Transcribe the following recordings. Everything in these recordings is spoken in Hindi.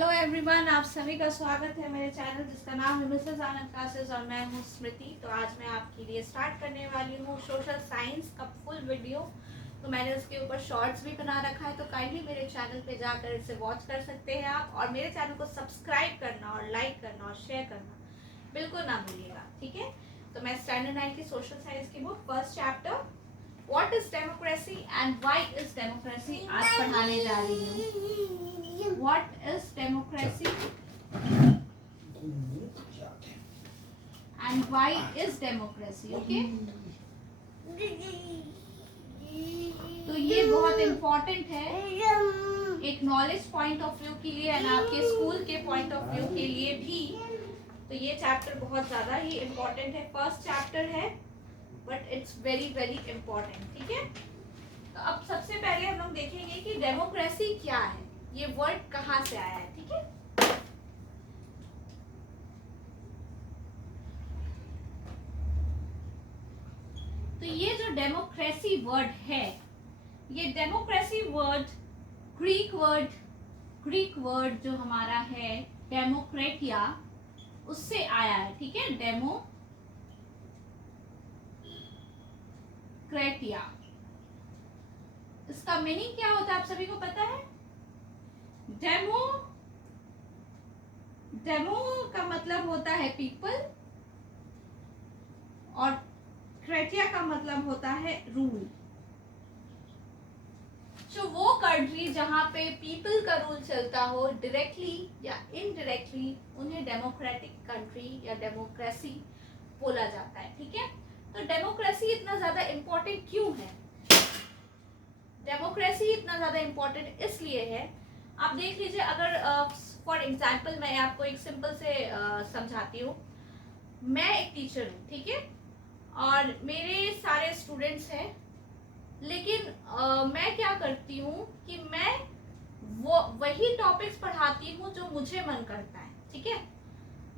हेलो एवरीवन, आप सभी का स्वागत है मेरे चैनल जिसका नाम है मिसेस आनंद क्लासेस और मैं हूँ स्मृति। तो आज मैं आपके लिए स्टार्ट करने वाली हूँ सोशल साइंस का फुल वीडियो। तो मैंने उसके ऊपर शॉर्ट्स भी बना रखा है, तो काइंडली मेरे चैनल पे जाकर इसे वॉच कर सकते हैं आप। और मेरे चैनल को सब्सक्राइब करना और लाइक करना और शेयर करना बिल्कुल ना भूलिएगा, ठीक है। तो मैं स्टैंडर्ड 9 की सोशल साइंस की book first chapter what is democracy and why is democracy आज पढ़ाने जा रही हूँ। What is democracy and why is democracy? Okay? तो ये बहुत इम्पोर्टेंट है एक नॉलेज पॉइंट ऑफ व्यू के लिए एंड आपके स्कूल के पॉइंट ऑफ व्यू के लिए भी। तो ये चैप्टर बहुत ज़्यादा ही इम्पोर्टेंट है, फर्स्ट चैप्टर है but it's very very important, ठीक है। तो अब सबसे पहले हम लोग देखेंगे कि डेमोक्रेसी क्या है, ये वर्ड कहाँ से आया है, ठीक है। तो ये जो डेमोक्रेसी वर्ड है, ये डेमोक्रेसी वर्ड ग्रीक वर्ड जो हमारा है डेमोक्रेटिया, उससे आया है, ठीक है। डेमोक्रेटिया, इसका मीनिंग क्या होता है आप सभी को पता है। डेमो का मतलब होता है पीपल और क्रेटिया का मतलब होता है रूल। जो वो कंट्री जहां पे पीपल का रूल चलता हो डायरेक्टली या इनडायरेक्टली, उन्हें डेमोक्रेटिक कंट्री या डेमोक्रेसी बोला जाता है, ठीक है। तो डेमोक्रेसी इतना ज्यादा इम्पोर्टेंट क्यों है? डेमोक्रेसी इतना ज्यादा इम्पोर्टेंट इसलिए है, आप देख लीजिए। अगर फॉर एग्जाम्पल मैं आपको एक सिंपल से समझाती हूँ। मैं एक टीचर हूँ, ठीक है, और मेरे सारे स्टूडेंट्स हैं, लेकिन मैं क्या करती हूँ कि मैं वही टॉपिक्स पढ़ाती हूँ जो मुझे मन करता है, ठीक है।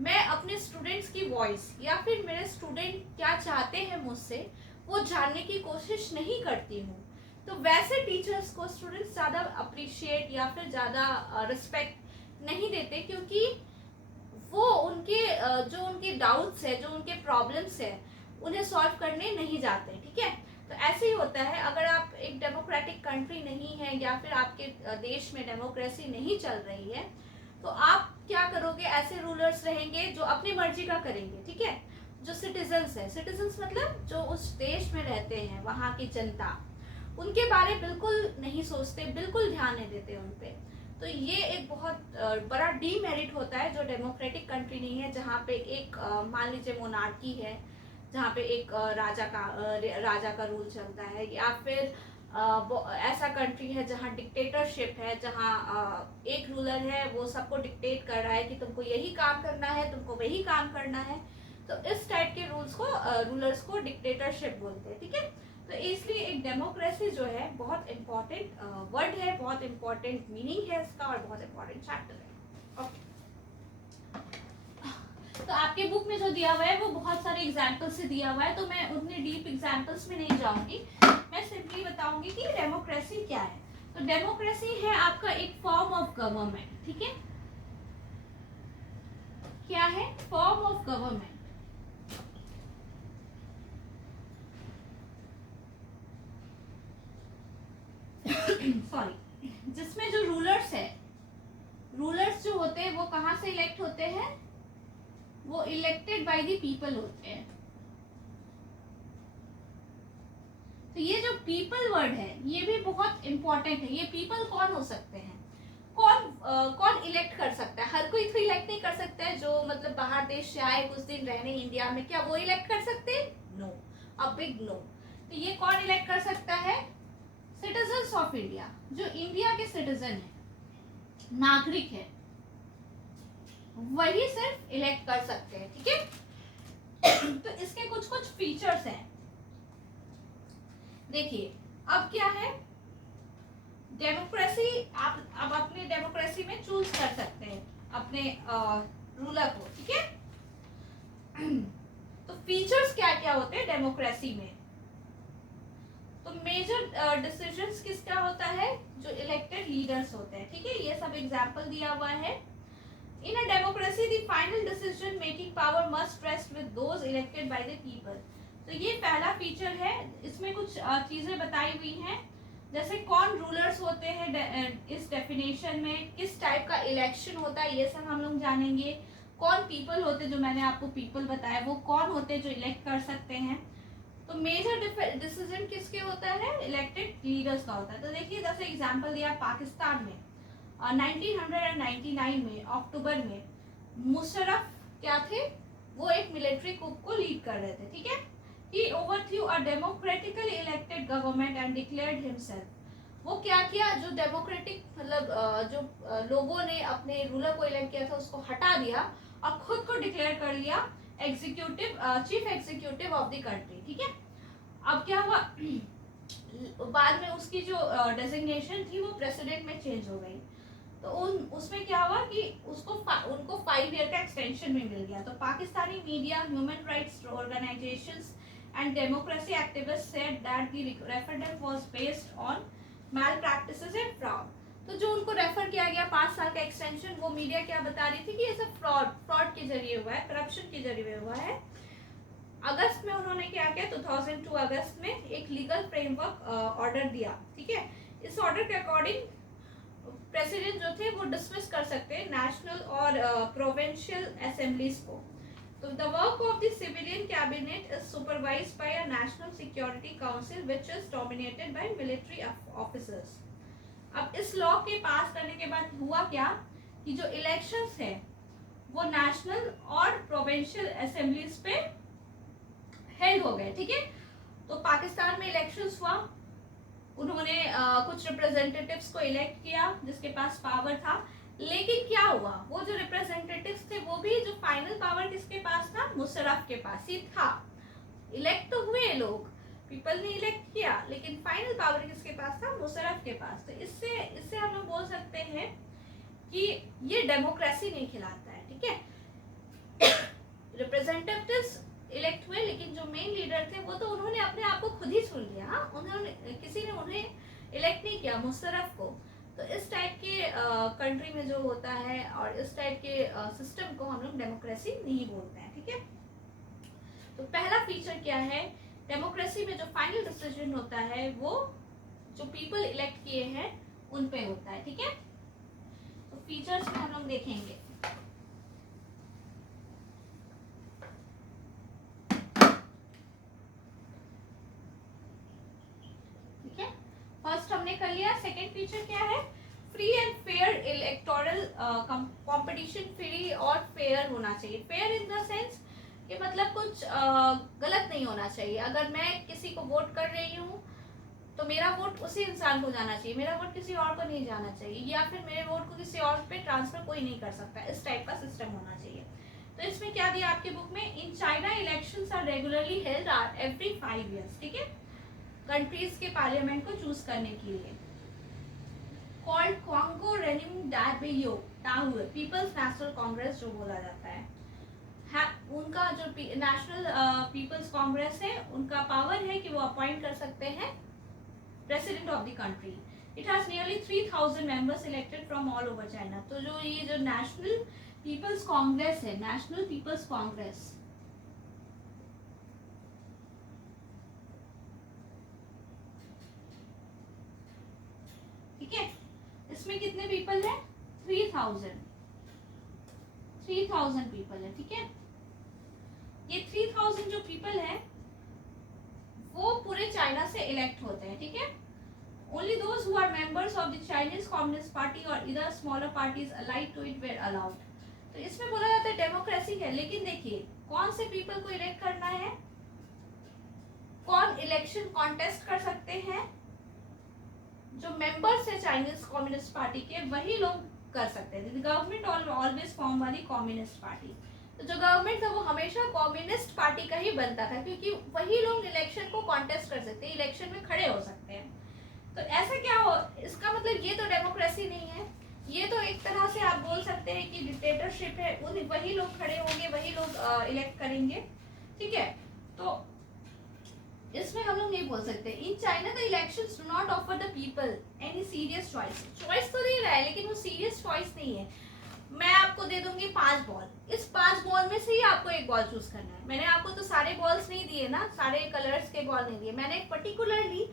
मैं अपने स्टूडेंट्स की वॉइस या फिर मेरे स्टूडेंट क्या चाहते हैं मुझसे वो जानने की कोशिश नहीं करती हूँ। तो वैसे टीचर्स को स्टूडेंट्स ज़्यादा अप्रिशिएट या फिर ज़्यादा रिस्पेक्ट नहीं देते, क्योंकि वो उनके जो उनके डाउट्स है, जो उनके प्रॉब्लम्स है, उन्हें सॉल्व करने नहीं जाते, ठीक है। तो ऐसे ही होता है, अगर आप एक डेमोक्रेटिक कंट्री नहीं है या फिर आपके देश में डेमोक्रेसी नहीं चल रही है, तो आप क्या करोगे? ऐसे रूलर्स रहेंगे जो अपनी मर्जी का करेंगे, ठीक है। जो सिटीजन्स है, सिटीजन्स मतलब जो उस देश में रहते हैं, वहाँ की जनता, उनके बारे बिल्कुल नहीं सोचते, बिल्कुल ध्यान नहीं देते उन पे। तो ये एक बहुत बड़ा डीमेरिट होता है जो डेमोक्रेटिक कंट्री नहीं है, जहाँ पे एक मान लीजिए मोनार्की है, जहाँ पे एक राजा का रूल चलता है, या फिर ऐसा कंट्री है जहाँ डिक्टेटरशिप है, जहाँ एक रूलर है वो सबको डिक्टेट कर रहा है कि तुमको यही काम करना है, तुमको वही काम करना है। तो इस टाइप के रूलर्स को डिक्टेटरशिप बोलते हैं, ठीक है। तो इसलिए एक डेमोक्रेसी जो है बहुत इम्पोर्टेंट वर्ड है, बहुत इम्पोर्टेंट मीनिंग है इसका और बहुत इम्पोर्टेंट चैप्टर है। ओके, तो आपके बुक में जो दिया हुआ है वो बहुत सारे एग्जाम्पल से दिया हुआ है, तो मैं उतने डीप एग्जाम्पल्स में नहीं जाऊंगी। मैं सिंपली बताऊंगी कि डेमोक्रेसी क्या है। तो डेमोक्रेसी है आपका एक फॉर्म ऑफ गवर्नमेंट, ठीक है। क्या है? Form of government. सॉरी, जिसमें जो रूलर्स है, रूलर्स जो होते हैं वो कहाँ से इलेक्ट होते हैं? वो इलेक्टेड बाय द पीपल होते हैं। तो ये जो पीपल वर्ड है ये भी बहुत इंपॉर्टेंट है। ये पीपल कौन हो सकते हैं? कौन इलेक्ट कर सकता है? हर कोई तो इलेक्ट नहीं कर सकता है। जो मतलब बाहर देश से आए कुछ दिन रहने इंडिया में, क्या वो इलेक्ट कर सकते हैं? No, a big no. तो ये कौन इलेक्ट कर सकता है? सिटीजन्स ऑफ इंडिया, जो इंडिया के सिटीजन है, नागरिक है, वही सिर्फ इलेक्ट कर सकते हैं, ठीक है। तो इसके कुछ कुछ फीचर्स हैं, देखिए। अब क्या है डेमोक्रेसी? आप अब अपने डेमोक्रेसी में चूज कर सकते हैं अपने रूलर को, ठीक है। तो फीचर्स क्या क्या होते हैं डेमोक्रेसी में? तो मेजर डिसीजंस किसका होता है? जो इलेक्टेड लीडर्स होते हैं, ठीक है। ये सब एग्जाम्पल दिया हुआ है। In a democracy, the final decision-making power must rest with those elected by the people. तो ये पहला फीचर है, इसमें कुछ चीजें बताई हुई हैं, जैसे कौन रूलर्स होते हैं इस डेफिनेशन में, किस टाइप का इलेक्शन होता है, ये सब हम लोग जानेंगे। कौन पीपल होते, जो मैंने आपको पीपल बताया, वो कौन होते हैं जो इलेक्ट कर सकते हैं। तो मेजर डिसीजन किसके होता है, इलेक्टेड लीडर्स का होता है। तो देखिए जैसे एग्जांपल दिया पाकिस्तान में 1999 में अक्टूबर में मुशर्रफ क्या थे, वो एक मिलिट्री coup को लीड कर रहे थे, ठीक है। He overthrew a democratically elected government and declared himself. वो क्या किया, जो डेमोक्रेटिक मतलब जो लोगों ने अपने रूलर को इलेक्ट किया था उसको हटा दिया और खुद को डिक्लेयर कर लिया executive chief executive of the country, ठीक है। अब क्या हुआ, बाद में उसकी जो डेजिग्नेशन थी वो प्रेसिडेंट में चेंज हो गई। तो उसमें क्या हुआ कि उनको 5 ईयर का एक्सटेंशन में मिल गया। तो Pakistani media, human rights organisations and democracy activist said that the referendum was based on malpractices and fraud. तो जो उनको रेफर किया गया 5 साल का एक्सटेंशन, वो मीडिया क्या बता रही थी कि ये सब फ्रॉड के जरिए हुआ है, करप्शन के जरिए हुआ है। अगस्त में उन्होंने क्या किया, 2002 अगस्त में एक लीगल फ्रेमवर्क ऑर्डर दिया, ठीक है। इस ऑर्डर के अकॉर्डिंग प्रेसिडेंट जो थे वो डिसमिस कर सकते हैं नेशनल और प्रोविंशियल असेंबलीज को। तो the work of the civilian cabinet is supervised by a national security council which is dominated by military officers. अब इस लॉ के पास करने के बाद हुआ क्या कि जो इलेक्शंस है वो नेशनल और प्रोविंशियल असेंबलीज पे हेल्ड हो गए, ठीक है। तो पाकिस्तान में इलेक्शंस हुआ, उन्होंने कुछ रिप्रेजेंटेटिव्स को इलेक्ट किया जिसके पास पावर था, लेकिन क्या हुआ, वो जो रिप्रेजेंटेटिव्स थे वो भी जो फाइनल पावर किसके पास था, मुशर्रफ के पास ही था। इलेक्ट तो हुए लोग, पीपल ने इलेक्ट किया, लेकिन फाइनल पावर किसके पास था, मुशर्रफ के पास। तो इससे हम लोग बोल सकते हैं कि ये डेमोक्रेसी नहीं खिलाता है, ठीक है। रिप्रेजेंटेटिव्स इलेक्ट हुए, लेकिन जो मेन लीडर थे वो तो उन्होंने अपने आप को खुद ही चुन लिया, हाँ, उन्होंने किसी ने उन्हें इलेक्ट नहीं किया, मुशर्रफ को। तो इस टाइप के कंट्री में जो होता है और इस टाइप के सिस्टम को हम लोग डेमोक्रेसी नहीं बोलते हैं, ठीक है। तो पहला फीचर क्या है, डेमोक्रेसी में जो फाइनल डिसीजन होता है वो जो पीपल इलेक्ट किए हैं उन पे होता है, ठीक है। तो फीचर्स में हम लोग देखेंगे, फर्स्ट हमने कर लिया। सेकंड फीचर क्या है, free and fair electoral competition, free और फेयर होना चाहिए। फेयर इन द सेंस कि मतलब कुछ गलत नहीं होना चाहिए। अगर मैं किसी को वोट कर रही हूँ तो मेरा वोट उसी इंसान को जाना चाहिए, मेरा वोट किसी और को नहीं जाना चाहिए, या फिर मेरे वोट को किसी और पे ट्रांसफर कोई नहीं कर सकता। इस टाइप का सिस्टम होना चाहिए। तो इसमें क्या दिया आपके बुक में, in China elections are regularly held every 5 years, ठीक है, कंट्रीज के पार्लियामेंट को चूज करने के लिए। कॉल्ड क्वांगो रेनिम डाबियो टाउर, पीपल्स नेशनल कांग्रेस जो बोला जाता है, उनका जो नेशनल पीपल्स कांग्रेस है, उनका पावर है कि वो अपॉइंट कर सकते हैं president of the country. It has nearly 3000 members elected from all over China. तो जो ये जो नेशनल पीपल्स कांग्रेस है, नेशनल पीपल्स कांग्रेस, ठीक है, इसमें कितने पीपल है, 3000 पीपल है, ठीक है। ये 3000 जो पीपल है वो पूरे चाइना से इलेक्ट होते हैं, ठीक है। Only those who are members of the Chinese Communist Party और इधर smaller parties allied to it were allowed. तो इसमें बोला जाता है डेमोक्रेसी है, लेकिन देखिए कौन से पीपल को इलेक्ट करना है, कौन इलेक्शन कॉन्टेस्ट कर सकते हैं, जो मेंबर्स है चाइनीज कम्युनिस्ट पार्टी के वही लोग कर सकते हैं। गवर्नमेंट ऑलवेज फॉर्म वाली कम्युनिस्ट पार्टी, तो जो गवर्नमेंट था वो हमेशा कम्युनिस्ट पार्टी का ही बनता था, क्योंकि वही लोग इलेक्शन को कॉन्टेस्ट कर सकते हैं, इलेक्शन में खड़े हो सकते हैं। तो ऐसा क्या हो, इसका मतलब ये तो डेमोक्रेसी नहीं है, ये तो एक तरह से आप बोल सकते हैं कि डिक्टेटरशिप है। वही लोग खड़े होंगे, वही लोग इलेक्ट करेंगे, ठीक है। तो इसमें हम लोग नहीं बोल सकते in China the elections do not offer the people any serious choice. Choice तो दे रहा है लेकिन वो सीरियस चॉइस नहीं है। मैं आपको दे दूंगी 5 बॉल, इस 5 बॉल में से ही आपको एक बॉल चूज करना है। मैंने आपको तो सारे बॉल्स नहीं दिए ना, सारे कलर्स के बॉल नहीं दिए, मैंने पर्टिकुलरली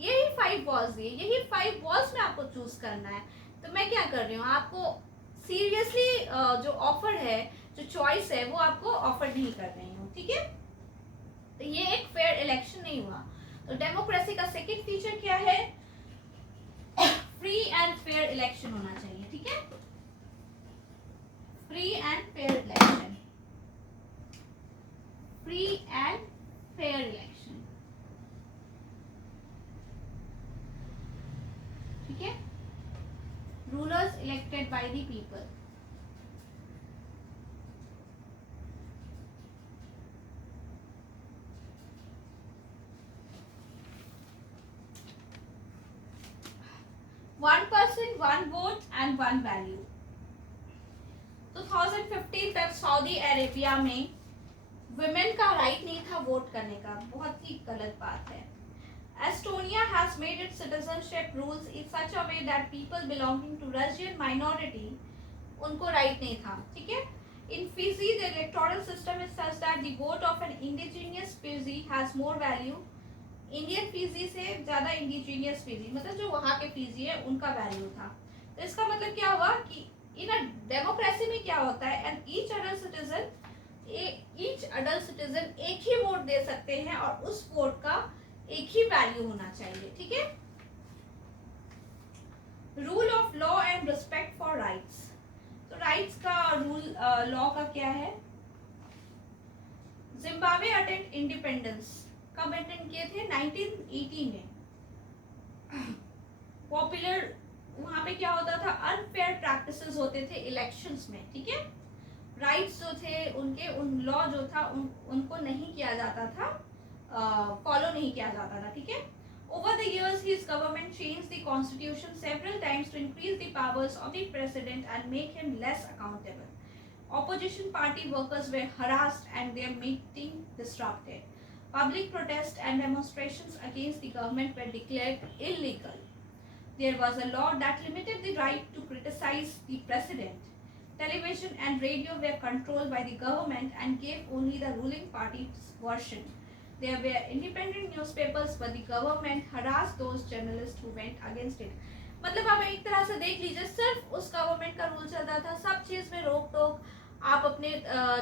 यही 5 बॉल्स दिए, यही 5 बॉल्स में आपको चूज करना है। तो मैं क्या कर रही हूँ, आपको सीरियसली जो ऑफर है, जो चॉइस है, वो आपको ऑफर नहीं कर रही हूँ, ठीक है। तो ये एक फेयर इलेक्शन नहीं हुआ। तो डेमोक्रेसी का सेकंड फीचर क्या है, फ्री एंड फेयर इलेक्शन होना चाहिए, ठीक है। Free and fair election, free and fair election, ठीक है। Rulers elected by the people, one person one vote and one value. 2015 तक सऊदी अरेबिया में वुमेन का राइट नहीं था वोट करने का, बहुत ही गलत बात है। Estonia has made its citizenship rules in such a way that people belonging to Russian minority उनको राइट नहीं था, ठीक है। In Fiji, the electoral system is such that the vote of an indigenous Fiji has more value. Indian Fiji से ज्यादा इंडिजीनियस फिजी, मतलब जो वहाँ के फिजी है, उनका वैल्यू था। तो इसका मतलब क्या हुआ कि इन अ डेमोक्रेसी में क्या होता है, एंड ईच अडल्ट सिटीजन एक ही वोट दे सकते हैं और उस वोट का एक ही वैल्यू होना चाहिए, ठीक है। Rule of law and respect for rights. तो राइट्स का रूल लॉ का क्या है। जिम्बाब्वे अटेंड इंडिपेंडेंस कब अटेंड किए थे, 1980 में। पॉपुलर वहां पे क्या होता था, अनफेयर प्रैक्टिसेस होते थे इलेक्शंस में, ठीक है। राइट्स जो थे उनके, उन लॉ जो था उनको नहीं किया जाता था, फॉलो नहीं किया जाता था, ठीक है। Over the years, his government changed the constitution several times to increase the powers of the president and make him less accountable. Opposition party workers were harassed and their meeting disrupted. Public protests and demonstrations against the government were declared illegal. There was a law that limited the right to criticize the president. Television and radio were controlled by the government and gave only the ruling party's version. There were independent newspapers, but the government harassed those journalists who went against it. मतलब आप एक तरह से देख लीजिए, सिर्फ उस गवर्नमेंट का रूल चलता था, सब चीज में रोक टोक। आप अपने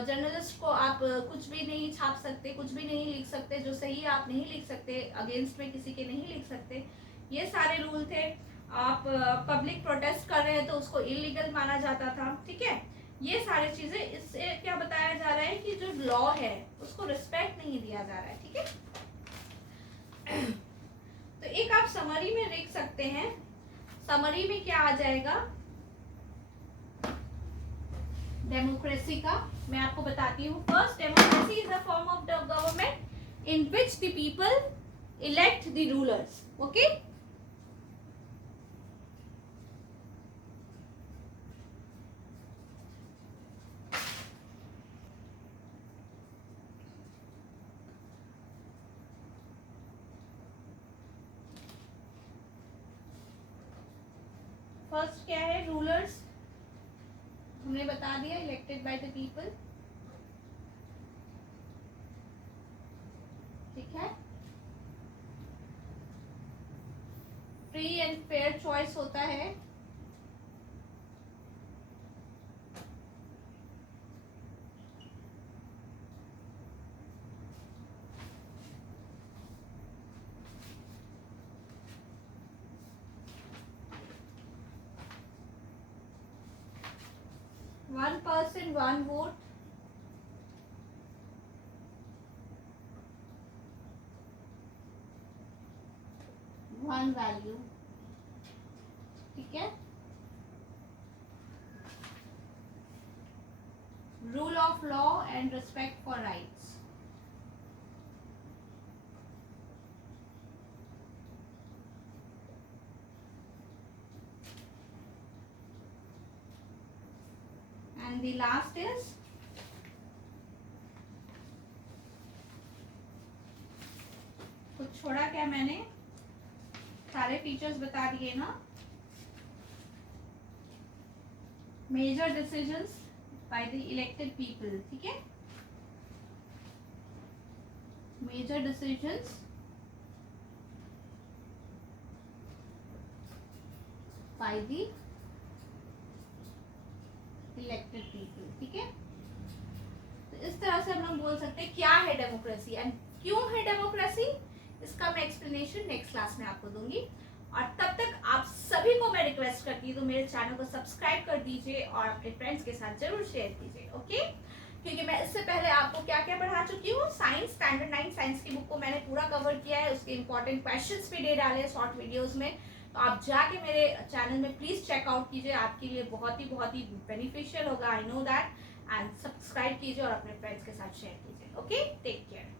जर्नलिस्ट को आप कुछ भी नहीं छाप सकते, कुछ भी नहीं लिख सकते, जो सही आप नहीं लिख सकते, अगेंस्ट में किसी के नहीं लिख सकते, ये सारे रूल थे। आप पब्लिक प्रोटेस्ट कर रहे हैं तो उसको इलीगल माना जाता था, ठीक है। ये सारी चीजें, इससे क्या बताया जा रहा है कि जो लॉ है उसको रिस्पेक्ट नहीं दिया जा रहा है, ठीक है। तो एक आप समरी में देख सकते हैं, समरी में क्या आ जाएगा डेमोक्रेसी का, मैं आपको बताती हूँ। First, democracy is a form of the government in which the people elect the rulers, okay. First क्या है, रूलर्स हमने बता दिया, इलेक्टेड बाय द पीपल, ठीक है। फ्री एंड फेयर चॉइस होता है, one person one vote, one value, ठीक है। Rule of law and respect for rights, and the last is कुछ छोड़ा क्या मैंने, सारे फीचर्स बता दिए ना। Major decisions by the elected people, ठीक है, major decisions by the elected people, ठीक है। तो इस तरह से हम लोग बोल सकते हैं क्या है डेमोक्रेसी एंड क्यों है डेमोक्रेसी, इसका मैं एक्सप्लेनेशन नेक्स्ट क्लास में आपको दूंगी। और तब तक आप सभी को मैं रिक्वेस्ट करती हूँ तो मेरे चैनल को सब्सक्राइब कर दीजिए और अपने फ्रेंड्स के साथ जरूर शेयर कीजिए, ओके। क्योंकि मैं इससे पहले आपको क्या क्या पढ़ा चुकी हूँ, साइंस स्टैंडर्ड 9 साइंस की बुक को मैंने पूरा कवर किया है, उसके इंपॉर्टेंट क्वेश्चंस भी दे डाले शॉर्ट वीडियोस में। तो आप जाके मेरे चैनल में प्लीज चेकआउट कीजिए, आपके लिए बहुत ही बेनिफिशियल होगा, I know that. And subscribe कीजिए और अपने फ्रेंड्स के साथ शेयर कीजिए, ओके। Take care.